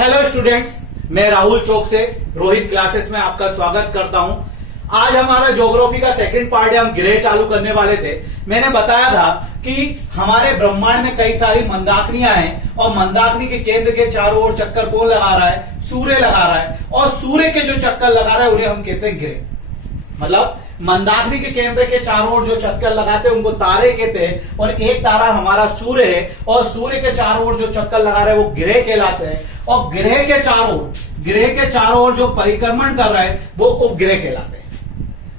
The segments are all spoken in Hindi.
हेलो स्टूडेंट्स, मैं राहुल चौक से रोहित क्लासेस में आपका स्वागत करता हूं। आज हमारा ज्योग्राफी का सेकंड पार्ट है, हम ग्रह चालू करने वाले थे। मैंने बताया था कि हमारे ब्रह्मांड में कई सारी मंदाकिनियां हैं और मंदाकिनी के केंद्र के चारों ओर चक्कर कौन लगा रहा है? सूर्य लगा रहा है। और सूर्य के जो चक्कर लगा रहा है उन्हें हम कहते हैं ग्रह। मतलब मंदाकिनी के केंद्र के चारों ओर जो चक्कर लगाते हैं उनको तारे कहते हैं। और एक तारा हमारा सूर्य है और सूर्य के चारों ओर जो चक्कर लगा रहे हैं वो ग्रह कहलाते हैं। और ग्रह के चारों ओर जो परिक्रमण कर रहा है वो उपग्रह कहलाते हैं।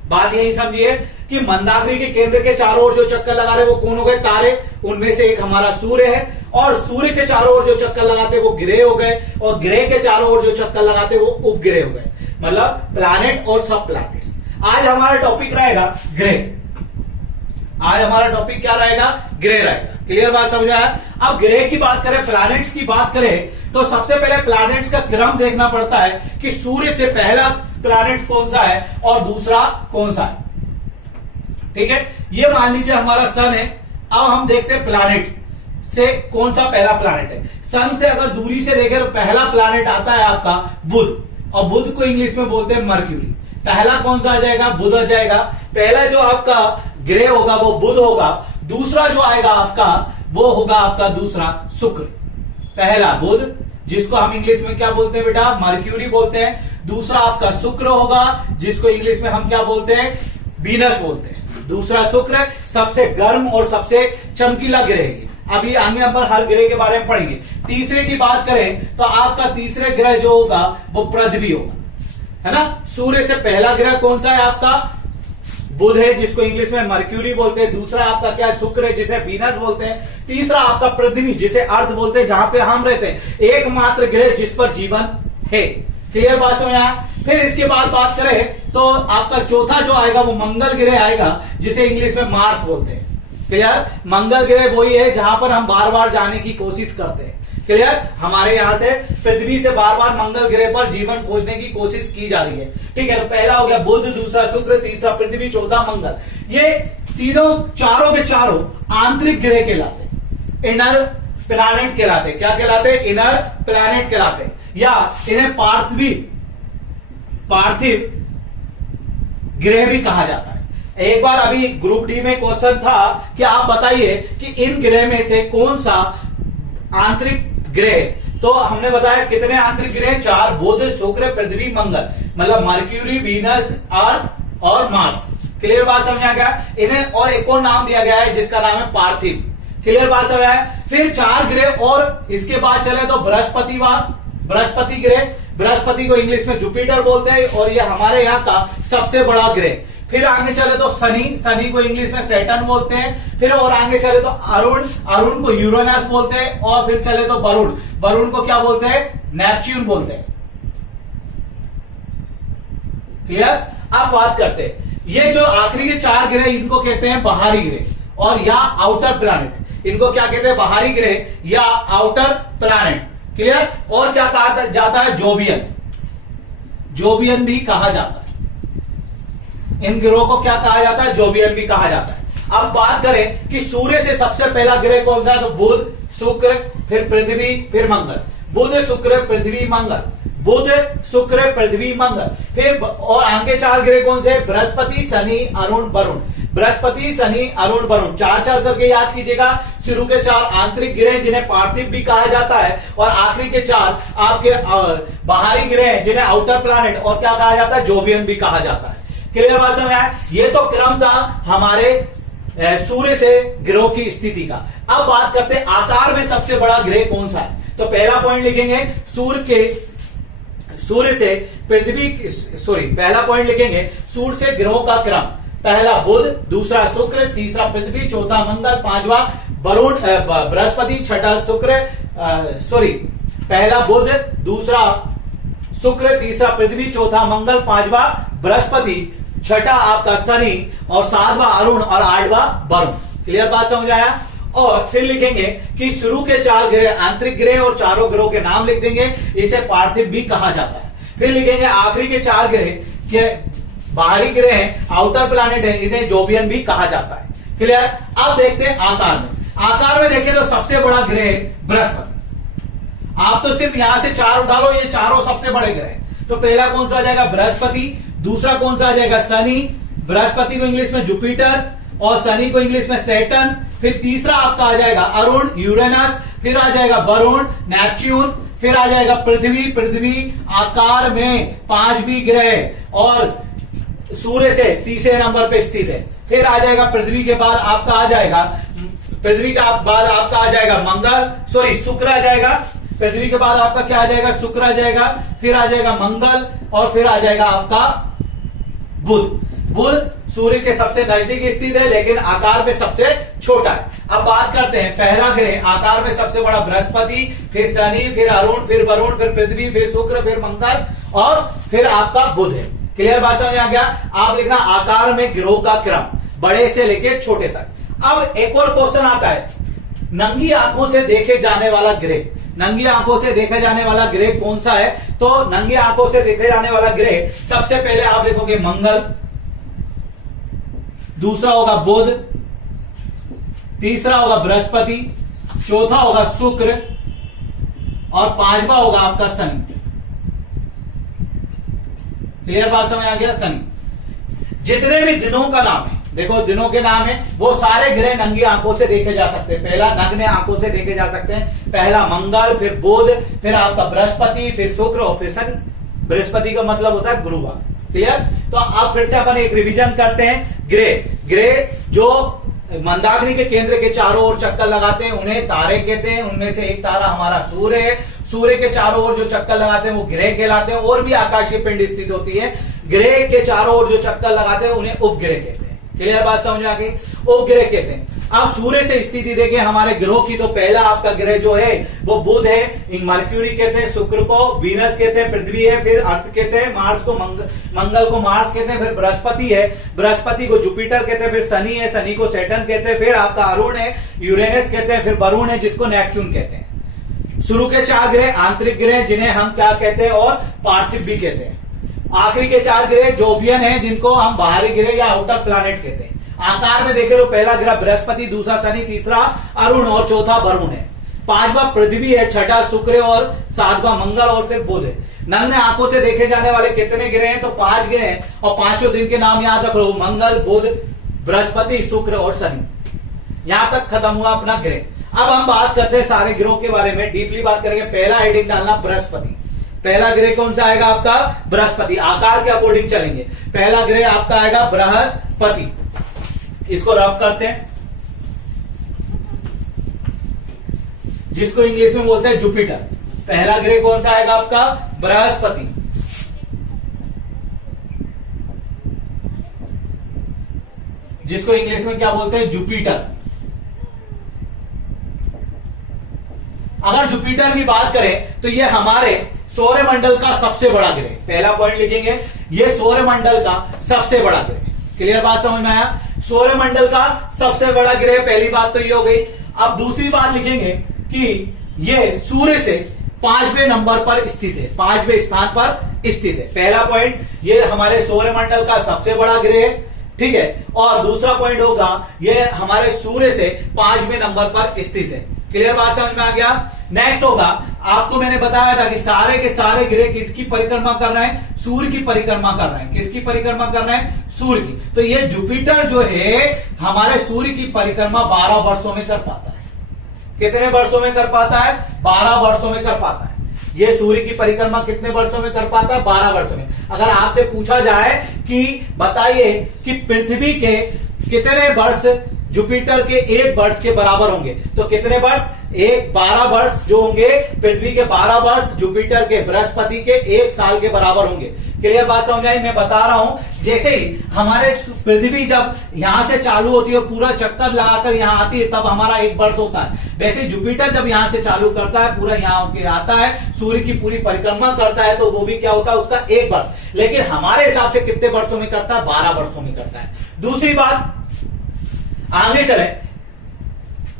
बात यही समझिए कि मंदाकिनी के केंद्र के चारों ओर जो चक्कर लगा रहे हैं वो कौन हो गए? तारे। उनमें से एक हमारा सूर्य है और सूर्य के चारों ओर जो चक्कर लगाते हैं वो ग्रह हो गए और ग्रह के चारों ओर जो चक्कर लगाते हैं वो उपग्रह हो गए, मतलब प्लैनेट और सब प्लैनेट्स। आज हमारा टॉपिक रहेगा ग्रह। आज हमारा टॉपिक क्या रहेगा? ग्रह रहेगा। क्लियर बात समझ आया? अब ग्रह की बात करें, प्लैनेट्स की बात करें तो सबसे पहले प्लैनेट्स का क्रम देखना पड़ता है कि सूर्य से पहला प्लैनेट कौन सा है और दूसरा कौन सा है। ठीक है, ये मान लीजिए हमारा सन है। अब हम देखते हैं प्लैनेट से कौन सा पहला प्लैनेट है। सन से अगर दूरी से देखें तो पहला प्लैनेट आता है आपका बुध, और बुध को इंग्लिश में बोलते हैं मर्क्यूरी। पहला कौन सा आ जाएगा? बुध आ जाएगा। पहला जो आपका ग्रह होगा वो बुध होगा। दूसरा जो आएगा आपका वो होगा आपका दूसरा शुक्र। पहला बुध, जिसको हम इंग्लिश में क्या बोलते हैं बेटा? मर्क्यूरी बोलते हैं। दूसरा आपका शुक्र होगा, जिसको इंग्लिश में हम क्या बोलते हैं? वीनस बोलते हैं। दूसरा शुक्र सबसे गर्म और सबसे चमकीला ग्रह है। अभी आगे पर हर ग्रह के बारे में पढ़ेंगे। तीसरे की बात करें तो आपका तीसरे ग्रह जो होगा वो पृथ्वी होगा, है ना। सूर्य से पहला ग्रह कौन सा है? आपका बुध है, जिसको इंग्लिश में मर्क्यूरी बोलते हैं। दूसरा आपका क्या? शुक्र है, जिसे वीनस बोलते हैं। तीसरा आपका पृथ्वी, जिसे अर्थ बोलते हैं, जहां पे हम रहते हैं। एकमात्र ग्रह जिस पर जीवन है। क्लियर बात समझ आया? फिर इसके बाद बात करें तो आपका चौथा जो आएगा वो मंगल ग्रह आएगा, जिसे इंग्लिश में मार्स बोलते हैं। क्लियर? मंगल ग्रह वही है जहां पर हम बार बार जाने की कोशिश करते हैं। क्लियर? हमारे यहां से पृथ्वी से बार बार मंगल ग्रह पर जीवन खोजने की कोशिश की जा रही है। ठीक है, तो पहला हो गया बुध, दूसरा शुक्र, तीसरा पृथ्वी, चौथा मंगल। ये तीनों चारों के चारों आंतरिक ग्रह कहलाते हैं, इनर प्लैनेट कहलाते हैं। क्या कहलाते हैं? इनर प्लैनेट कहलाते हैं, या इन्हें पार्थिव ग्रह भी कहा जाता है। एक बार अभी ग्रुप डी में क्वेश्चन था कि आप बताइए कि इन ग्रह में से कौन सा आंतरिक ग्रह। तो हमने बताया कितने आंतरिक ग्रह? 4, बुध, शुक्र, पृथ्वी, मंगल, मतलब मर्क्यूरी, वीनस, अर्थ और मार्स। क्लियर बात समझ आ गया? इन्हें और एक और नाम दिया गया है जिसका नाम है पार्थिव। क्लियर बात समझ आया? फिर 4 ग्रह और इसके बाद चले तो बृहस्पति ग्रह। बृहस्पति को इंग्लिश में जुपिटर बोलते हैं और यह हमारे यहाँ का सबसे बड़ा ग्रह। फिर आगे चले तो शनि को इंग्लिश में सैटर्न बोलते हैं। फिर और आगे चले तो अरुण को यूरेनस बोलते हैं। और फिर चले तो वरुण को क्या बोलते हैं? नेपच्यून बोलते हैं। क्लियर? अब बात करते हैं, ये जो आखिरी के 4 ग्रह इनको कहते हैं बाहरी ग्रह और या आउटर प्लैनेट। इनको क्या कहते हैं? बाहरी ग्रह या आउटर प्लैनेट। क्लियर? और क्या कहा जाता है? जोबियन भी कहा जाता है। इन ग्रहों को क्या कहा जाता है? जोबियन भी कहा जाता है। अब बात करें कि सूर्य से सबसे पहला ग्रह कौन सा है, तो बुध, शुक्र, फिर पृथ्वी, फिर मंगल। बुध, शुक्र, पृथ्वी, मंगल। बुध, शुक्र, पृथ्वी, मंगल। फिर और आगे 4 ग्रह कौन से? बृहस्पति, शनि, अरुण, वरुण। बृहस्पति, शनि, अरुण, वरुण, 4 करके याद कीजिएगा। शुरू के 4 आंतरिक ग्रह जिन्हें पार्थिव भी कहा जाता है और आखिरी के 4 आपके बाहरी ग्रह जिन्हें आउटर प्लैनेट और क्या कहा जाता है? जोबियन भी कहा जाता है। क्लियर बात समझ आया? ये तो क्रम था हमारे सूर्य से ग्रहों की स्थिति का। अब बात करते हैं आकार में सबसे बड़ा ग्रह कौन सा है। तो पहला पॉइंट लिखेंगे सूर्य से पृथ्वी, पहला पॉइंट लिखेंगे सूर्य से ग्रहों का क्रम। पहला बुध, दूसरा शुक्र, तीसरा पृथ्वी, चौथा मंगल, पांचवा वरुण बृहस्पति, छठा शुक्र, पहला बुध, दूसरा शुक्र, तीसरा पृथ्वी, चौथा मंगल, पांचवा बृहस्पति, छठा आपका शनि और 7वां अरुण और 8वां वरुण। क्लियर बात समझ आया? और फिर लिखेंगे कि शुरू के 4 ग्रह आंतरिक ग्रह और चारों ग्रहों के नाम लिख देंगे, इसे पार्थिव भी कहा जाता है। फिर लिखेंगे आखिरी के 4 ग्रह के बाहरी ग्रह हैं, आउटर प्लैनेट है, इन्हें जोबियन भी कहा जाता है। क्लियर? अब देखते हैं आकार में। आकार में देखें तो सबसे बड़ा ग्रह बृहस्पति। आप तो सिर्फ यहां से 4 उठा लो, ये चारों सबसे बड़े ग्रह। तो पहला कौन सा आ जाएगा, बृहस्पति। दूसरा कौन सा आ जाएगा, शनि। बृहस्पति को इंग्लिश में जुपिटर और शनि को इंग्लिश में सैटर्न। फिर तीसरा आपका आ जाएगा अरुण, यूरेनस। फिर आ जाएगा वरुण, नेपच्यून। फिर आ जाएगा पृथ्वी। पृथ्वी आकार में 5वीं ग्रह और सूर्य से तीसरे नंबर पे स्थित है। फिर आ जाएगा पृथ्वी के बाद आपका आ जाएगा, पृथ्वी का बाद आपका आ जाएगा शुक्र आ जाएगा। पृथ्वी के बाद आपका क्या आ जाएगा, शुक्र आ जाएगा। फिर आ जाएगा मंगल और फिर आ जाएगा आपका बुध। बुध सूर्य के सबसे नजदीक स्थित है लेकिन आकार में सबसे छोटा है। अब बात करते हैं, पहला ग्रह आकार में सबसे बड़ा बृहस्पति, फिर शनि, फिर अरुण, फिर वरुण, फिर पृथ्वी, फिर शुक्र, फिर मंगल और फिर आपका बुध है। क्लियर बात समझ आ गया। आप लिखना आकार में ग्रहों का क्रम, बड़े से लेके छोटे तक। अब एक और क्वेश्चन आता है, नंगी आंखों से देखे जाने वाला ग्रह। नंगी आंखों से देखे जाने वाला ग्रह कौन सा है, तो नंगी आंखों से देखे जाने वाला ग्रह सबसे पहले आप लिखोगे मंगल, दूसरा होगा बुध, तीसरा होगा बृहस्पति, चौथा होगा शुक्र और पांचवा होगा आपका शनि। क्लियर बात समझ आ गया। शनि जितने भी दिनों का नाम है, देखो दिनों के नाम है, वो सारे ग्रह नंगी आंखों से देखे जा सकते हैं। पहला नग्न आंखों से देखे जा सकते हैं, पहला मंगल, फिर बुध, फिर आपका बृहस्पति, फिर शुक्र और फिर शनि। बृहस्पति का मतलब होता है गुरुवार। क्लियर। तो अब फिर से अपन एक रिवीजन करते हैं। ग्रह जो मंदाग्नि के केंद्र के चारों ओर चक्कर लगाते हैं उन्हें तारे कहते हैं। उनमें से एक तारा हमारा सूर्य है। सूर्य के चारों ओर जो चक्कर लगाते हैं वो ग्रह कहलाते हैं। और भी आकाशीय पिंड स्थित होती है, ग्रह के चारों ओर जो चक्कर लगाते हैं उन्हें उपग्रह कहते हैं। क्लियर बात समझ आ गई। उपग्रह कहते हैं। अब सूर्य से स्थिति देखें हमारे ग्रहों की, तो पहला आपका ग्रह जो है वो बुध है, मरक्यूरी कहते हैं, शुक्र को वीनस कहते हैं, पृथ्वी है, फिर अर्थ कहते हैं, मार्स को मंगल को मार्स कहते हैं, फिर बृहस्पति है, बृहस्पति को जुपिटर कहते हैं, फिर शनि है, शनि को सैटर्न कहते हैं, फिर आपका अरुण है, यूरेनस कहते हैं, फिर वरुण है जिसको नेपच्यून कहते हैं। शुरू के 4 ग्रह आंतरिक ग्रह जिन्हें हम क्या कहते हैं और पार्थिव भी कहते हैं। आखिरी के 4 ग्रह जोवियन है जिनको हम बाहरी ग्रह या आउटर प्लैनेट कहते हैं। आकार में देखे लो, पहला ग्रह बृहस्पति, दूसरा शनि, तीसरा अरुण और चौथा वरुण है। 5वां पृथ्वी है, 6ठा शुक्र और 7वां मंगल और फिर बुध है। नग्न आंखों से देखे जाने वाले कितने ग्रह हैं, तो 5 ग्रह हैं और पांचों दिन के नाम याद रख लो, मंगल, बुध, बृहस्पति, शुक्र और शनि। यहां तक खत्म हुआ अपना ग्रह। अब हम बात करते हैं सारे ग्रहों के बारे में, डीपली बात करेंगे। पहला हेडिंग डालना बृहस्पति। पहला ग्रह कौन सा आएगा आपका, बृहस्पति। आकार के अकॉर्डिंग चलेंगे। पहला ग्रह आपका आएगा बृहस्पति। इसको रफ करते हैं, जिसको इंग्लिश में बोलते हैं जुपिटर। पहला ग्रह कौन सा आएगा आपका, बृहस्पति। जिसको इंग्लिश में क्या बोलते हैं, जुपिटर। अगर जुपिटर की बात करें तो ये हमारे सौरमंडल का सबसे बड़ा ग्रह। पहला पॉइंट लिखेंगे, ये सौरमंडल का सबसे बड़ा ग्रह। क्लियर बात समझ में आया। सौरमंडल का सबसे बड़ा ग्रह, पहली बात तो ये हो गई। अब दूसरी बात लिखेंगे कि ये सूर्य से 5वें नंबर पर स्थित है, 5वें स्थान पर स्थित है। पहला पॉइंट, ये हमारे सौरमंडल का सबसे बड़ा ग्रह है, ठीक है। और दूसरा पॉइंट होगा, ये हमारे सूर्य से 5वें नंबर पर स्थित है। क्लियर बात समझ में आ गया। नेक्स्ट होगा, आपको मैंने बताया था कि सारे के सारे ग्रह किसकी परिक्रमा कर रहे हैं, सूर्य की परिक्रमा कर रहे हैं। किसकी परिक्रमा कर रहे हैं, सूर्य की। तो ये जुपिटर जो है हमारे सूर्य की परिक्रमा 12 वर्षों में कर पाता है। कितने वर्षों में कर पाता है, 12 वर्षों में कर पाता है। ये सूर्य की परिक्रमा कितने वर्षों में कर पाता है, 12 वर्षों में। अगर आपसे पूछा जाए कि बताइए कि पृथ्वी के कितने वर्ष जुपिटर के 1 वर्ष के बराबर होंगे, तो कितने वर्ष, 12 वर्ष जो होंगे पृथ्वी के, 12 वर्ष जुपिटर के, बृहस्पति के 1 साल के बराबर होंगे। क्लियर बात समझ आई। मैं बता रहा हूं, जैसे ही हमारे पृथ्वी जब यहां से चालू होती है पूरा चक्कर लगाकर यहां आती है तब हमारा 1 वर्ष होता है, वैसे जुपिटर जब यहां से चालू करता है पूरा यहां होके आता है, सूर्य की पूरी परिक्रमा करता है, तो वो भी क्या होता है उसका 1 वर्ष। लेकिन हमारे हिसाब से कितने वर्षों में करता है, 12 वर्षों में करता है। दूसरी बात, आगे चले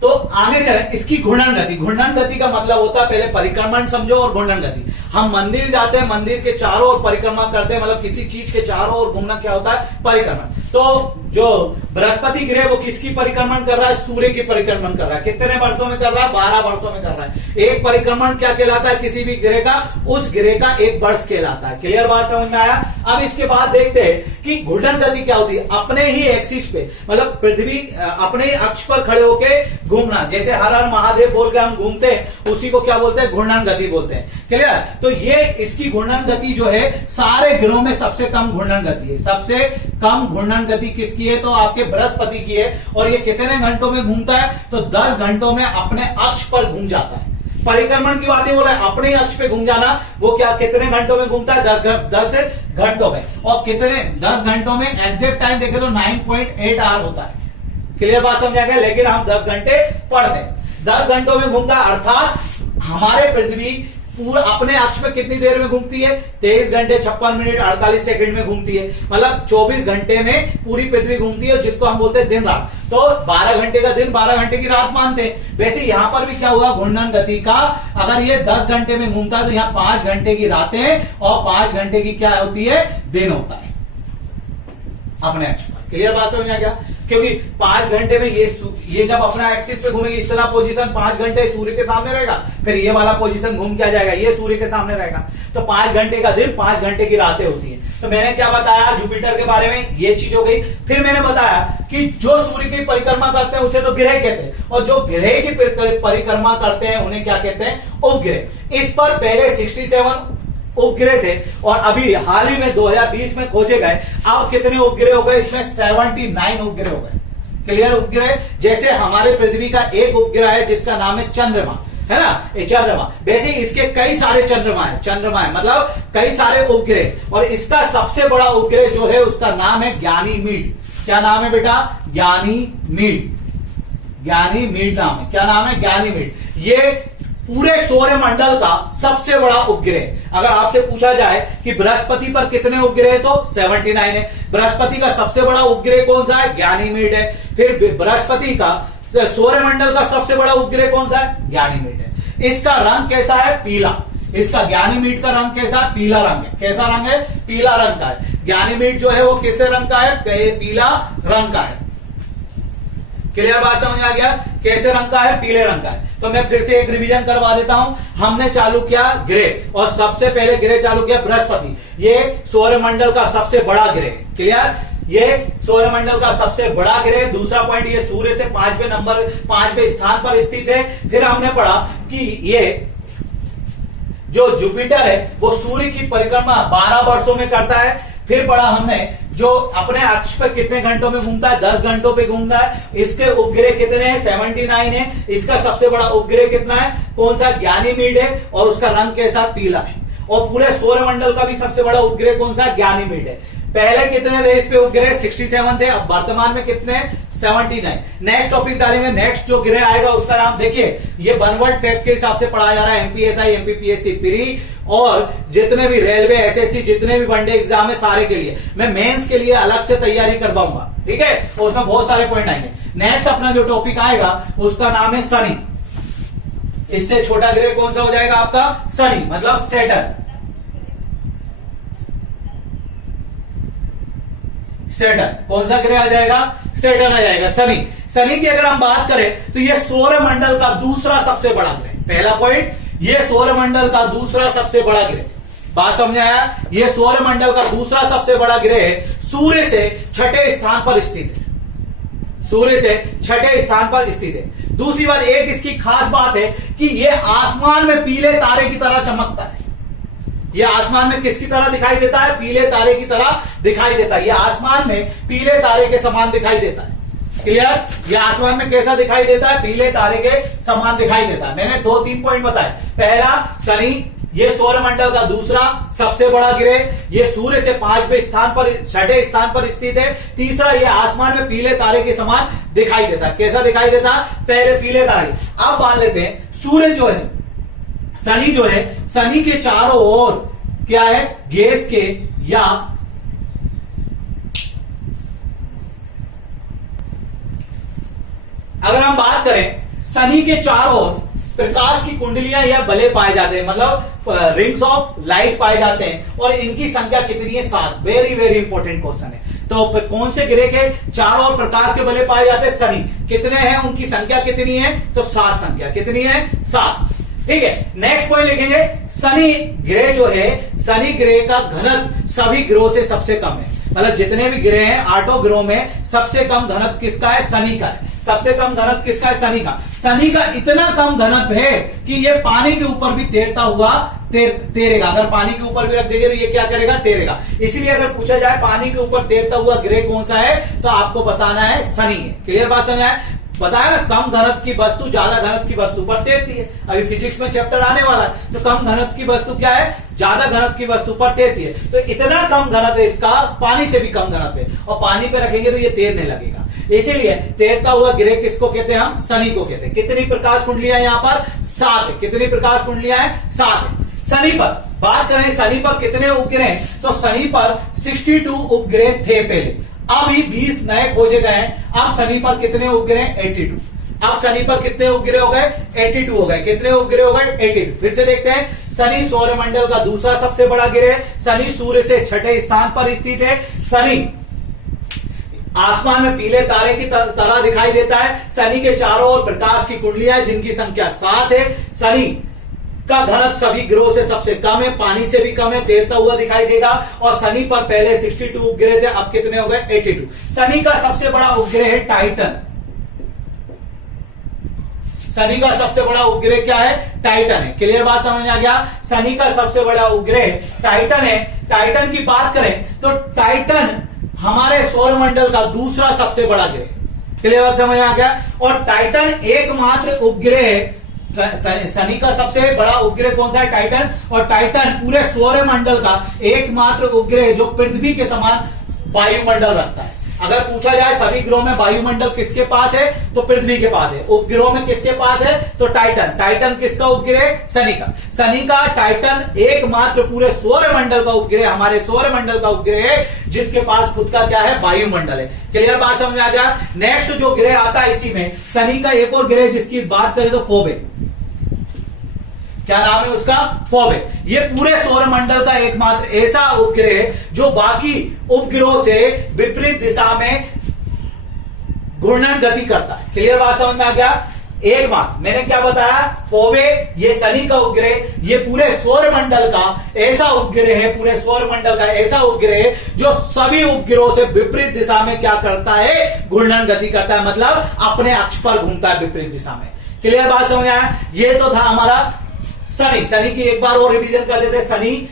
तो आगे चले, इसकी घूर्णन गति। घूर्णन गति का मतलब होता है, पहले परिक्रमण समझो और घूर्णन गति। हम मंदिर जाते हैं, मंदिर के चारों ओर परिक्रमा करते हैं, मतलब किसी चीज के चारों ओर घूमना क्या होता है, परिक्रमण। तो जो बृहस्पति ग्रह वो किसकी परिक्रमण कर रहा है? सूर्य की परिक्रमण कर रहा है। कितने वर्षों में कर रहा है? 12 वर्षों में कर रहा है। एक परिक्रमण क्या कहलाता है? किसी भी ग्रह का, उस ग्रह का एक वर्ष कहलाता है। क्लियर बात समझ में आया? अब इसके बाद देखते हैं कि घूर्णन गति क्या होती है। अपने ही एक्सिस पे, मतलब पृथ्वी अपने अक्ष पर खड़े होके घूमना, जैसे हर हर महादेव बोल के हम घूमते हैं, उसी को क्या बोलते हैं? घूर्णन गति बोलते हैं। क्लियर? तो ये इसकी घूर्णन गति जो है सारे ग्रहों में सबसे कम घूर्णन गति है। सबसे कम घूर्णन गति किसकी है? तो आपके बृहस्पति की है। और ये कितने घंटों में घूमता है? तो 10 घंटों में अपने अक्ष पर घूम जाता है। परिक्रमण की बात नहीं हो रहा है, अपने अक्ष पे घूम जाना। वो क्या कितने घंटों में घूमता है? 10 घंटों में। और कितने? 10 घंटों में एग्जैक्ट टाइम देखे तो 9.8 आवर होता है। क्लियर बात समझा गया? लेकिन हम 10 घंटे पढ़ते हैं। 10 घंटों में घूमता है, अर्थात हमारे पृथ्वी पूरा अपने अक्ष पे कितनी देर में घूमती है? 23 घंटे 56 मिनट 48 सेकंड में घूमती है। मतलब 24 घंटे में पूरी पृथ्वी घूमती है, जिसको हम बोलते हैं दिन रात। तो 12 घंटे का दिन, 12 घंटे की रात मानते हैं। वैसे यहां पर भी क्या हुआ? घूर्णन गति का, अगर ये 10 घंटे में घूमता है तो यहाँ 5 घंटे की रातें और 5 घंटे की क्या होती है? दिन होता है अपने अक्ष पर। क्लियर बात समझ आ गया? क्योंकि 5 घंटे में ये जब अपना एक्सिस पे घूमेगी, इतना पोजीशन 5 घंटे सूर्य के सामने रहेगा, फिर ये वाला पोजीशन घूम के आ जाएगा, ये सूर्य के सामने रहेगा। तो 5 घंटे का दिन, 5 घंटे की रातें होती है। तो मैंने क्या बताया जुपिटर के बारे में? ये चीज हो गई। फिर मैंने बताया कि जो सूर्य की परिक्रमा करते हैं उसे तो ग्रह कहते हैं, और जो ग्रह की परिक्रमा करते हैं उन्हें क्या कहते हैं? उपग्रह। इस पर पहले 67 उपग्रह थे और अभी हाल ही में 2020 में खोजे गए। अब कितने उपग्रह हो गए? इसमें 79 उपग्रह हो गए। क्लियर? उपग्रह जैसे हमारे पृथ्वी का एक उपग्रह है जिसका नाम है चंद्रमा, है ना? ये चंद्रमा। वैसे इसके कई सारे चंद्रमा है मतलब कई सारे उपग्रह। और इसका सबसे बड़ा उपग्रह जो है उसका नाम है ज्ञानीमीड। क्या नाम है बेटा? ज्ञानीमीड। ज्ञानीमीड नाम है। क्या नाम है? ज्ञानीमीड। ये पूरे सौर मंडल का सबसे बड़ा उपग्रह। अगर आपसे पूछा जाए कि बृहस्पति पर कितने उपग्रह है तो 79 है। बृहस्पति का सबसे बड़ा उपग्रह कौन सा है? ज्ञानीमीड है। फिर बृहस्पति का सौरमंडल का सबसे बड़ा उपग्रह कौन सा है? ज्ञानीमीड है। इसका रंग कैसा है? पीला। इसका ज्ञानीमीड का रंग कैसा? पीला रंग है। कैसा रंग है? पीला रंग का है। ज्ञानीमीड जो है वो किस रंग का है? पीला रंग का है। क्लियर बात समझ आ गया? कैसे रंग का है? पीले रंग का है। तो मैं फिर से एक रिवीजन करवा देता हूं। हमने चालू किया ग्रह, और सबसे पहले ग्रह चालू किया बृहस्पति। ये सौरमंडल का सबसे बड़ा ग्रह। क्लियर? ये सौरमंडल का सबसे बड़ा ग्रह। दूसरा पॉइंट, ये सूर्य से 5वें स्थान पर स्थित है। फिर हमने पढ़ा कि ये जो जुपिटर है वो सूर्य की परिक्रमा 12 वर्षों में करता है। फिर पढ़ा हमने जो अपने अक्ष पर कितने घंटों में घूमता है? 10 घंटों पे घूमता है। इसके उपग्रह कितने हैं? 79 है। इसका सबसे बड़ा उपग्रह कितना है? कौन सा? ज्ञानीमीड है। और उसका रंग कैसा? पीला है। और पूरे सौरमंडल का भी सबसे बड़ा उपग्रह कौन सा? ज्ञानीमीड है। पहले कितने थे इस पे उपग्रह? 67 थे। अब वर्तमान में कितने? 79। नेक्स्ट टॉपिक डालेंगे। नेक्स्ट जो ग्रह आएगा उसका नाम देखिए, ये बनवर्ड फैक्ट के हिसाब से पढ़ाया जा रहा है। एमपीएसआई, एमपीपीएससी, प्री और जितने भी रेलवे, एसएससी, जितने भी वनडे एग्जाम है सारे के लिए। मैं मेंस के लिए अलग से तैयारी करवाऊंगा, ठीक है? और उसमें बहुत सारे पॉइंट आएंगे। नेक्स्ट अपना जो टॉपिक आएगा उसका नाम है शनि। इससे छोटा ग्रह कौन सा हो जाएगा आपका? शनि, मतलब सैटर्न। सैटर्न कौन सा ग्रह आ जाएगा? सैटर्न आ जाएगा। शनि। शनि की अगर हम बात करें तो यह सौरमंडल का दूसरा सबसे बड़ा ग्रह। पहला पॉइंट, यह सौरमंडल का दूसरा सबसे बड़ा ग्रह। बात समझ आया? यह सौरमंडल का दूसरा सबसे बड़ा ग्रह सूर्य से 6ठे स्थान पर स्थित है। सूर्य से 6ठे स्थान पर स्थित है। दूसरी बात, एक इसकी खास बात है कि यह आसमान में पीले तारे की तरह चमकता है। यह आसमान में किसकी तरह दिखाई देता है? पीले तारे की तरह दिखाई देता है। यह आसमान में पीले तारे के समान दिखाई देता है। क्लियर? यह आसमान में कैसा दिखाई देता है? पीले तारे के समान दिखाई देता है। मैंने 2-3 पॉइंट बताए। पहला, शनि, यह सौरमंडल का दूसरा सबसे बड़ा ग्रह, यह सूर्य से 5वें स्थान पर, 6ठे स्थान पर स्थित है। तीसरा, यह आसमान में पीले तारे के समान दिखाई देता है। कैसा दिखाई देता है? पहले पीले तारे। अब मान लेते हैं सूर्य जो है, शनि जो है, शनि के चारों ओर क्या है? गैस के या अगर हम बात करें शनि के चारों ओर प्रकाश की कुंडलियां या बले पाए जाते हैं, मतलब रिंग्स ऑफ लाइट पाए जाते हैं। और इनकी संख्या कितनी है? 7। वेरी वेरी इंपॉर्टेंट क्वेश्चन है। तो कौन से ग्रह के चारों ओर प्रकाश के बले पाए जाते हैं? शनि। कितने हैं, उनकी संख्या कितनी है? तो 7 संख्या। कितनी है? 7। ठीक है, नेक्स्ट पॉइंट लिखेंगे, शनि ग्रह जो है, शनि ग्रह का घनत्व सभी ग्रहों से सबसे कम है। मतलब जितने भी ग्रह हैं 8 ग्रहों में सबसे कम घनत्व किसका है? शनि का है। सबसे कम घनत्व किसका है? शनि का। शनि का इतना कम घनत्व है कि ये पानी के ऊपर भी तैरता हुआ तैरेगा। अगर पानी के ऊपर भी रख देंगे तो ये क्या करेगा? तैरेगा। इसलिए अगर पूछा जाए पानी के ऊपर तैरता हुआ ग्रह कौन सा है, तो आपको बताना है शनि है। क्लियर बात समझ आए? बताया ना, कम घनत्व की वस्तु ज्यादा घनत्व की वस्तु पर तैरती है। अभी फिजिक्स में चैप्टर आने वाला है, तो कम घनत्व की वस्तु क्या है? ज्यादा घनत्व की वस्तु पर तैरती है। तो इतना कम घनत्व है इसका, पानी से भी कम घनत्व है, और पानी पे रखेंगे तो ये तैरने लगेगा। इसीलिए तैरता हुआ ग्रह किसको कहते हैं? हम शनि को कहते हैं। कितनी प्रकाश कुंडलियां यहाँ पर? 7 है। कितनी प्रकाश कुंडलियां हैं? 7 है। शनि पर बात करें, शनि पर कितने उपग्रह? तो शनि पर 62 उपग्रह थे पहले, अभी 20 नए खोजे गए हैं। अब शनि पर कितने उपग्रह? 82। अब शनि पर कितने उपग्रह हो गए? 82 हो गए। कितने उपग्रह हो गए? 82। फिर से देखते हैं, शनि सौरमंडल का दूसरा सबसे बड़ा ग्रह है। शनि सूर्य से 6ठे स्थान पर स्थित है। शनि आसमान में पीले तारे की तरह दिखाई देता है। शनि के चारों ओर प्रकाश की कुंडलियां हैं, जिनकी संख्या 7 है। शनि का घनत्व सभी ग्रहों से सबसे कम है, पानी से भी कम है, तैरता हुआ दिखाई देगा। और शनि पर पहले 62 उपग्रह थे, अब कितने हो गए? 82। शनि का सबसे बड़ा उपग्रह है टाइटन। शनि का सबसे बड़ा उपग्रह क्या है? टाइटन है। क्लियर बात समझ आ गया? शनि का सबसे बड़ा उपग्रह टाइटन है। टाइटन की बात करें तो टाइटन हमारे सौरमंडल का दूसरा सबसे बड़ा ग्रह। क्लियर बात समझ आ गया? और टाइटन एकमात्र उपग्रह है। शनि का सबसे बड़ा उपग्रह कौन सा है? टाइटन। और टाइटन पूरे सौरमंडल का एकमात्र उपग्रह है जो पृथ्वी के समान वायुमंडल रखता है। अगर पूछा जाए सभी ग्रहों में वायुमंडल किसके पास है, तो पृथ्वी के पास है। उपग्रहों में किसके पास है? तो टाइटन। टाइटन किसका उपग्रह? शनि का। शनि का टाइटन एकमात्र पूरे सौरमंडल का उपग्रह, हमारे सौरमंडल का उपग्रह है, जिसके पास खुद का क्या है? वायुमंडल है। क्लियर बात समझ में आ गया? नेक्स्ट जो ग्रह आता है इसी में, शनि का एक और ग्रह जिसकी बात करें तो फोबे। क्या नाम है उसका? फोबे। ये पूरे सौरमंडल का एकमात्र ऐसा उपग्रह है जो बाकी उपग्रहों से विपरीत दिशा में घूर्णन गति करता है। क्लियर बात समझ में आ गया? एक बात मैंने क्या बताया? फोबे ये शनि का उपग्रह, ये पूरे सौरमंडल का ऐसा उपग्रह है, पूरे सौरमंडल का ऐसा उपग्रह है जो सभी उपग्रहों से विपरीत दिशा में क्या करता है? घूर्णन गति करता है, मतलब अपने अक्ष पर घूमता है विपरीत दिशा में। क्लियर बात समझ आया? ये तो था हमारा शनि। शनि की एक बार और रिवीजन कर देते हैं। शनि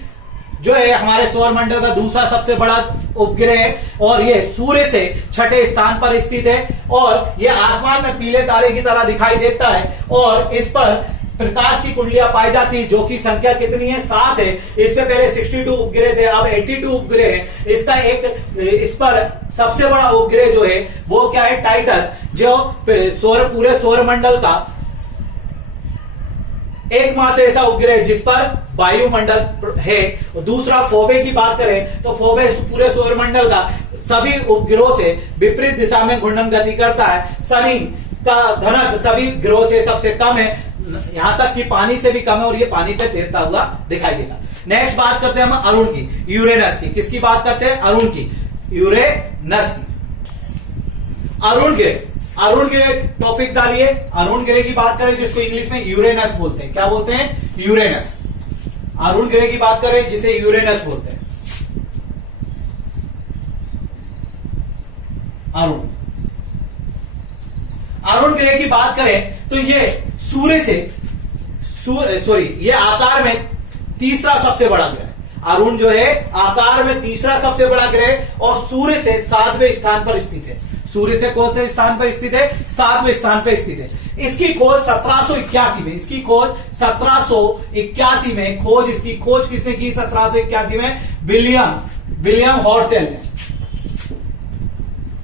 जो है हमारे सौरमंडल का दूसरा सबसे बड़ा उपग्रह है, और ये सूर्य से 6ठे स्थान पर स्थित है, और ये आसमान में पीले तारे की तरह दिखाई देता है, और इस पर प्रकाश की कुंडलियां पाई जाती है, जो कि संख्या कितनी है? 7 है। इस पे पहले 62 उपग्रह थे, अब 82 उपग्रह है। इसका इस पर सबसे बड़ा उपग्रह जो है वो क्या है? टाइटन, जो पूरे सौरमंडल का एकमात्र ऐसा उपग्रह है जिस पर वायुमंडल है। दूसरा फोबे की बात करें तो फोबे पूरे सौरमंडल का सभी उपग्रहों से विपरीत दिशा में घूर्णन गति करता है। शनि का घनत्व सभी ग्रहों से सबसे कम है, यहां तक कि पानी से भी कम है, और ये पानी पे तैरता हुआ दिखाई देगा। नेक्स्ट बात करते हैं हम अरुण की, यूरेनस की। किसकी बात करते हैं? अरुण की, यूरेनस की। अरुण ग्रह, अरुण ग्रह टॉपिक डालिए। अरुण ग्रह की बात करें जिसको इंग्लिश में यूरेनस बोलते हैं। क्या बोलते हैं? यूरेनस। अरुण ग्रह की बात करें जिसे यूरेनस बोलते हैं। अरुण अरुण ग्रह की बात करें तो ये सूर्य से ये आकार में तीसरा सबसे बड़ा ग्रह है। अरुण जो है आकार में तीसरा सबसे बड़ा ग्रह, और सूर्य से 7वें स्थान पर स्थित है। सूर्य से कौन से स्थान पर स्थित है? 7वें स्थान पर स्थित है। इसकी खोज 1781 में, इसकी खोज 1781 में, इसकी खोज किसने की? 1781 में विलियम हॉर्सेल ने।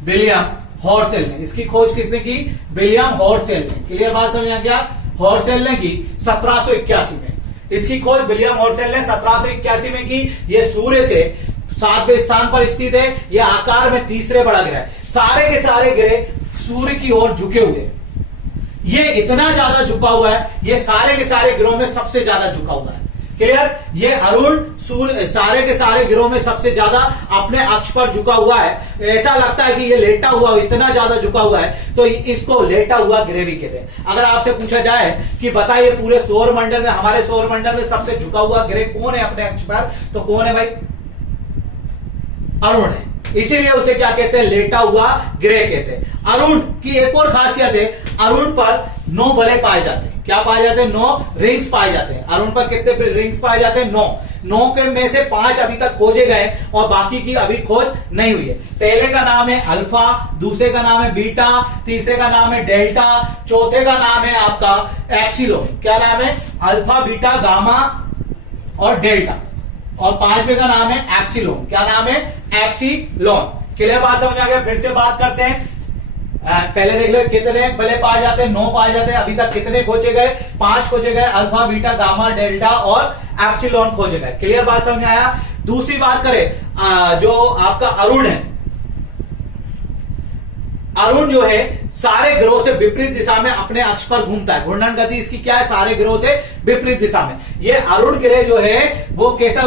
विलियम हॉर्सेल ने इसकी खोज किसने की? विलियम हॉर्सेल ने। क्लियर बात समझ आ गया? हॉर्सेल ने की 1781 में। इसकी खोज विलियम हॉर्सेल ने 1781 में की। यह सूर्य से 7वें स्थान पर स्थित है। यह आकार में तीसरे बड़ा ग्रह है। सारे के सारे ग्रह सूर्य की ओर झुके हुए हैं। ये इतना ज्यादा झुका हुआ है, ये सारे के सारे ग्रहों में सबसे ज्यादा झुका हुआ है। क्लियर। ये अरुण सूर्य सारे के सारे ग्रहों में सबसे ज्यादा अपने अक्ष पर झुका हुआ है। ऐसा लगता है कि ये लेटा हुआ, इतना ज्यादा झुका हुआ है, तो इसको लेटा हुआ ग्रह भी कहते हैं। अगर आपसे पूछा जाए कि बताइए पूरे सौर मंडल में, हमारे सौर मंडल में सबसे झुका हुआ ग्रह कौन है अपने अक्ष पर, तो कौन है भाई? अरुण है। इसीलिए उसे क्या कहते हैं? लेटा हुआ ग्रह कहते हैं। अरुण की एक और खासियत है, अरुण पर 9 बले पाए जाते हैं। क्या पाए जाते हैं? 9 रिंग्स पाए जाते हैं। अरुण पर कितने रिंग्स पाए जाते हैं? 9 के में से 5 अभी तक खोजे गए और बाकी की अभी खोज नहीं हुई है। पहले का नाम है अल्फा, दूसरे का नाम है बीटा, तीसरे का नाम है डेल्टा, चौथे का नाम है आपका एप्सिलॉन। क्या नाम है? अल्फा, बीटा, गामा और डेल्टा। और 5वें का नाम है एप्सिलॉन। क्या नाम है? एप्सिलॉन। क्लियर बात समझ आ गया? फिर से बात करते हैं। पहले देख लो कितने बले पाए जाते हैं? 9 पाए जाते हैं। अभी तक कितने खोजे गए? 5 खोजे गए। अल्फा, बीटा, गामा, डेल्टा और एप्सिलॉन खोजे गए। क्लियर बात समझ में आया? दूसरी बात करें, जो आपका अरुण है, अरुण जो है सारे ग्रहों से विपरीत दिशा में अपने अक्ष पर घूमता है। घूर्णन गति इसकी क्या है? सारे ग्रहों से विपरीत दिशा में। ये अरुण ग्रह जो है वो कैसा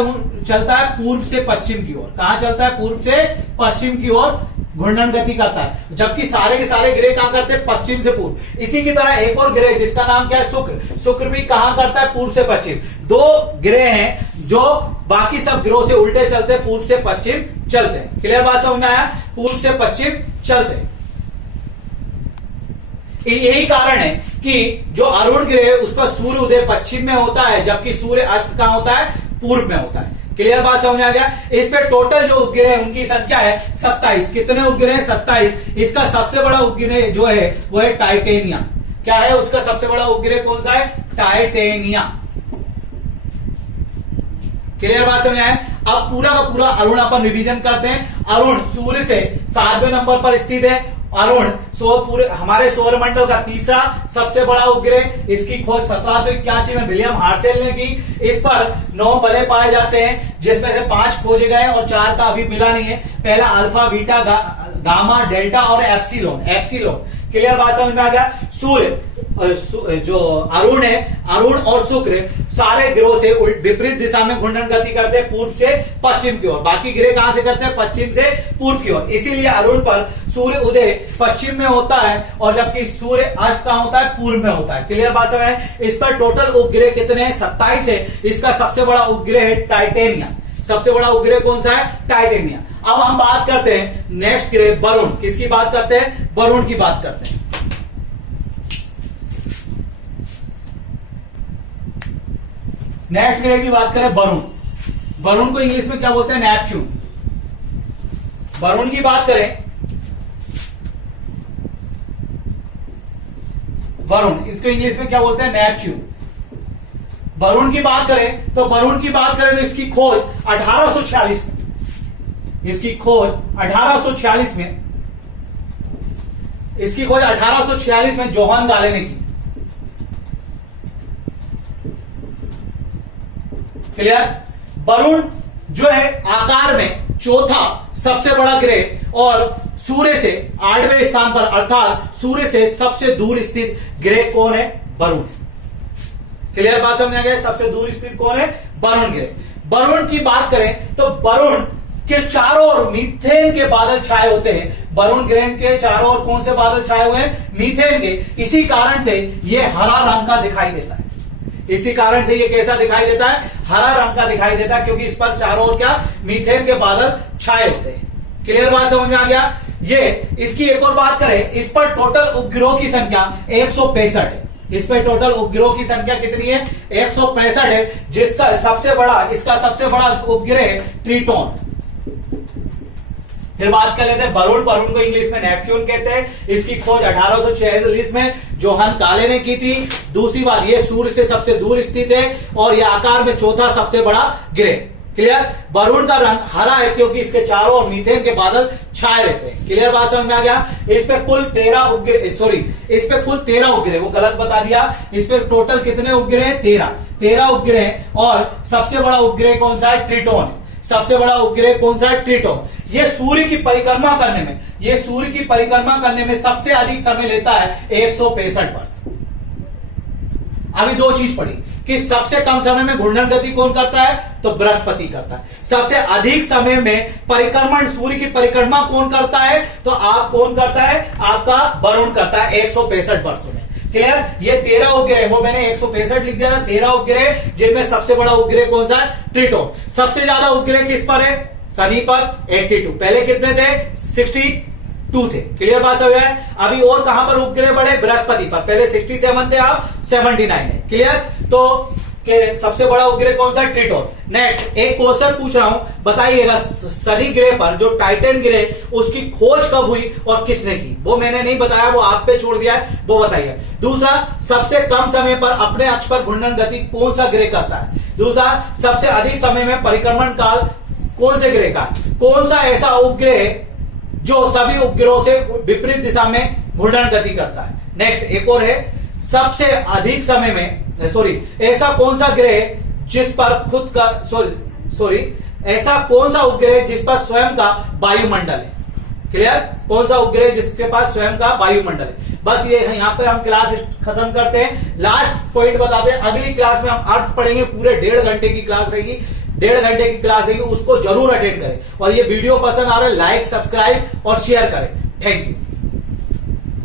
चलता है? पूर्व से पश्चिम की ओर। कहां चलता है? पूर्व से पश्चिम की ओर घूर्णन गति करता है। जबकि सारे के सारे ग्रह कहां करते हैं? पश्चिम से पूर्व। इसी की तरह एक और ग्रह जिसका नाम क्या है? शुक्र। शुक्र भी कहां करता है? पूर्व से पश्चिम। 2 ग्रह हैं जो बाकी सब ग्रहों से उल्टे चलते हैं, पूर्व से पश्चिम चलते हैं। क्लियर बात समझ में आया? पूर्व से पश्चिम चलते हैं। यही कारण है कि जो अरुण ग्रह है उसका सूर्य उदय पश्चिम में होता है, जबकि सूर्य अस्त कहां होता है? पूर्व में होता है। क्लियर बात समझ आ गया? इस पे टोटल जो उपग्रह है उनकी संख्या है 27। कितने उपग्रह हैं? 27। इसका सबसे बड़ा उपग्रह जो है वो है टाइटेनिया। क्या है उसका सबसे बड़ा उपग्रह? कौन सा है? टाइटेनिया। क्लियर बात समझ आए? अब पूरा का पूरा अरुण अपन रिवीजन करते हैं। अरुण सूर्य से 7वें नंबर पर स्थित है। अरुण पूरे हमारे सौर मंडल का तीसरा सबसे बड़ा उपग्रह। इसकी खोज 1781 में विलियम हार्शेल ने की। इस पर 9 बले पाए जाते हैं, जिसमें से 5 खोजे गए और 4 का अभी मिला नहीं है। पहला अल्फा, बीटा, गामा, डेल्टा और एप्सिलॉन। क्लियर बात समझ में आ गया? सूर्य जो अरुण है, अरुण और शुक्र सारे ग्रहों से विपरीत दिशा में घूर्णन गति करते हैं, पूर्व से पश्चिम की ओर। बाकी ग्रह कहां से करते हैं? पश्चिम से पूर्व की ओर। इसीलिए अरुण पर सूर्य उदय पश्चिम में होता है और जबकि सूर्य अस्त कहां होता है? पूर्व में होता है। क्लियर बात समझ में? इस पर टोटल उपग्रह कितने हैं? 27 है। इसका सबसे बड़ा उपग्रह है टाइटेनिया। सबसे बड़ा उपग्रह कौन सा है? टाइटेनिया। अब हम बात करते हैं नेक्स्ट ग्रह वरुण। किसकी बात करते हैं? वरुण की बात करते हैं। नेक्स्ट ग्रह की बात करें वरुण। वरुण को इंग्लिश में क्या बोलते हैं? नेपच्यून। वरुण की बात करें, वरुण इसको इंग्लिश में क्या बोलते हैं? नेपच्यून। वरुण की बात करें तो इसकी खोज 1846 में, इसकी खोज 1846 में जोहान गाले ने की। क्लियर? वरुण जो है आकार में चौथा सबसे बड़ा ग्रह और सूर्य से 8वें स्थान पर, अर्थात सूर्य से सबसे दूर स्थित ग्रह कौन है? वरुण। क्लियर बात समझ आ गया? सबसे दूर स्थित कौन है? वरुण ग्रह। वरुण की बात करें तो वरुण के चारों ओर मीथेन के बादल छाए होते हैं। वरुण ग्रह के चारों ओर कौन से बादल छाए हुए हैं? मीथेन के। इसी कारण से यह हरा रंग का दिखाई देता है। इसी कारण से ये कैसा दिखाई देता है? हरा रंग का दिखाई देता है, क्योंकि इस पर चारों ओर क्या? मीथेन के बादल छाए होते हैं। क्लियर बात समझ में आ गया? ये इसकी एक और बात करें, इस पर टोटल उपग्रहों की संख्या 165 है। इस पर टोटल उपग्रहों की संख्या कितनी है? 165 है, जिसका सबसे बड़ा उपग्रह ट्रिटोन। फिर बात कर लेते हैं वरुण। वरुण को इंग्लिश में नेपच्यून कहते हैं। इसकी खोज 1846 में जोहान गाले ने की थी। दूसरी बात, ये सूर्य से सबसे दूर स्थित है और यह आकार में चौथा सबसे बड़ा ग्रह। क्लियर? वरुण का रंग हरा है क्योंकि इसके चारों ओर मीथेन के बादल छाए रहते हैं। क्लियर बात समझ में आ गया? इस पे कुल 13 उपग्रह, वो गलत बता दिया। इस पे टोटल कितने उपग्रह हैं? 13 उपग्रह। और सबसे बड़ा उपग्रह कौन सा है? ट्रिटोन। सबसे बड़ा उपग्रह कौन सा है? ट्रिटोन। ये सूर्य की परिक्रमा करने में सबसे अधिक समय लेता है, 165 वर्ष। अभी 2 चीज पड़ी। कि सबसे कम समय में घूर्णन गति कौन करता है, तो बृहस्पति करता है। सबसे अधिक समय में परिक्रमण, सूर्य की परिक्रमा कौन करता है, तो आप कौन करता है, आपका वरुण करता है 165 वर्षों में। क्लियर। ये 13 उपग्रह, वो मैंने 165 लिख दिया था, 13 उपग्रह, जिनमें सबसे बड़ा उपग्रह कौन सा है, ट्रिटोन। सबसे ज्यादा उपग्रह किस पर है, शनि पर 82। पहले कितने थे, 62 थे। क्लियर बात समझ है। अभी और कहां पर उपग्रह बढ़े, बृहस्पति पर। पहले 67 थे, अब 79 है। क्लियर। तो सबसे बड़ा उपग्रह कौन सा है, ट्रिटोन। नेक्स्ट एक क्वेश्चन पूछ रहा हूं, बताइएगा शनि ग्रह पर जो टाइटन ग्रह, उसकी खोज कब हुई और किसने की, वो मैंने नहीं बताया, वो आप पे छोड़ दिया है, वो बताइए। दूसरा, सबसे कम समय पर अपने अक्ष पर घूर्णन गति कौन सा ग्रह करता है। दूसरा, सबसे अधिक समय में परिक्रमण काल कौन से ग्रह का, कौन सा ऐसा उपग्रह जो सभी उपग्रहों से विपरीत दिशा में घूर्णन गति करता है। नेक्स्ट एक और है, सबसे अधिक समय में ऐसा कौन सा ग्रह जिस पर खुद का ऐसा कौन सा उपग्रह जिस पर स्वयं का वायुमंडल है। क्लियर। कौन सा उपग्रह जिसके पास स्वयं का वायुमंडल है। बस ये यहाँ पे हम क्लास खत्म करते हैं। लास्ट पॉइंट बताते हैं, अगली क्लास में हम अर्थ पढ़ेंगे, पूरे 1.5 घंटे की क्लास रहेगी, 1.5 घंटे की क्लास रहेगी, उसको जरूर अटेंड करें। और ये वीडियो पसंद आ रहा है, लाइक, सब्सक्राइब और शेयर करें। Thank you.